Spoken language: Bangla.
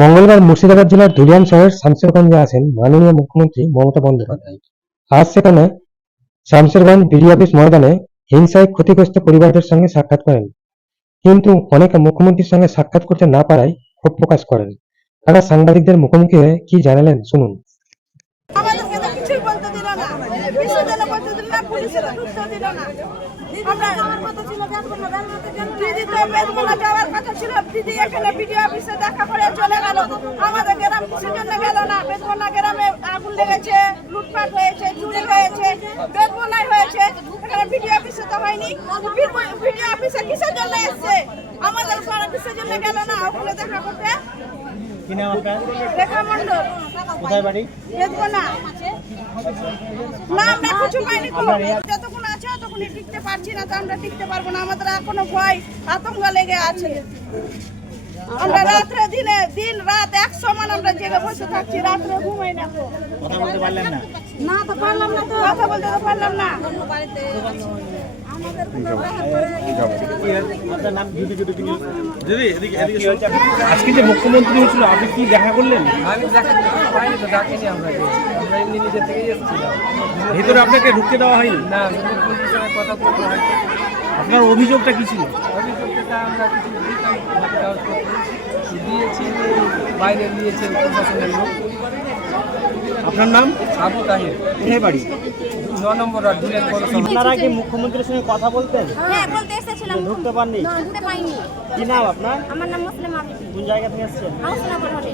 মঙ্গলবার মুর্শিদাবাদ জেলার ধুলিয়ান শহরের শামশেরগঞ্জে আসেন মাননীয় মুখ্যমন্ত্রী মমতা বন্দ্যোপাধ্যায়। আজ সেখানে শামশেরগঞ্জ বিডিও অফিস ময়দানে হিংসায় ক্ষতিগ্রস্ত পরিবারদের সঙ্গে সাক্ষাৎ করেন। কিন্তু অনেকে মুখ্যমন্ত্রীর সঙ্গে সাক্ষাৎ করতে না পারায় ক্ষোভ প্রকাশ করেন। তারা সাংবাদিকদের মুখোমুখি হয়ে কি জানালেন শুনুন। আমাদেরকে তো কিছুই বলতে দিল না, বিশ্বজনে বলতে দিল না, পুলিশেরও ঢুকতে দিল না। আমরা আমার কথা ছিল দিদি তো বেদমোলা যাওয়ার কথা ছিল, দিদি এখানে বিডিও অফিসে দেখা করে চলে গেল। আমাদের গ্রাম কিছুর জন্য গেল না। বেদমোলা গ্রামে আগুন লেগেছে, লুটপাট হয়েছে, চুরি হয়েছে, বেদমোলায় হয়েছে, এখানে বিডিও অফিসে তো হয়নি। বিডিও অফিসে কিসের জন্য এসছে? আমাদের পাড়া কিসের জন্য গেল না ওখানে দেখা করতে? কি নাম আপনার? রেখা মণ্ডল। কোথায় বাড়ি? বেদমোলা। না আমরা কিছু পাইনি তো। যতক্ষণ আছে ততক্ষণই টিকতে পারছি না, তো আমরা টিকতে পারবো না। আমাদের এখনো ভয় আতঙ্ক লেগে আছে। আমরা রাত্রে দিনে দিন রাত 1 সমান আমরা জেগে বসে থাকছি, রাত্রে ঘুমাই না। কথা বলতে পারলেন না? না তো পারলাম না, তো কথা বলতে তো পারলাম না। আপনার নাম? আজকে যে মুখ্যমন্ত্রী হয়েছিল আপনি কি দেখা করলেন? আমি দেখা পাইনি তো, ডাকিনি আমরা এমনি নিজের থেকেই এসেছিলাম। ভেতরে আপনাকে ঢুকতে দেওয়া হয়নি? না, মুখ্যমন্ত্রীর সঙ্গে কথা বলতে হয়তো। আপনার অভিযোগটা কি ছিল? অভিযোগটা আমরা কিছু দিয়েছি, বাইরে নিয়েছে প্রশাসনের লোক। আপনার নাম? আবু তাহির, কোথায় বাড়ি? 9 নম্বর আর 2 নম্বর। আপনারা কি মুখ্যমন্ত্রীর সঙ্গে কথা বলতেন? হ্যাঁ, বলতে এসেছিলাম। ঢুকতে পাননি? ঢুকতে পাইনি। কি নাম আপনার? আমার নাম মুসলিমা বিবি। কোন জায়গা থেকে এসেছেন? হাউসনগর হলে।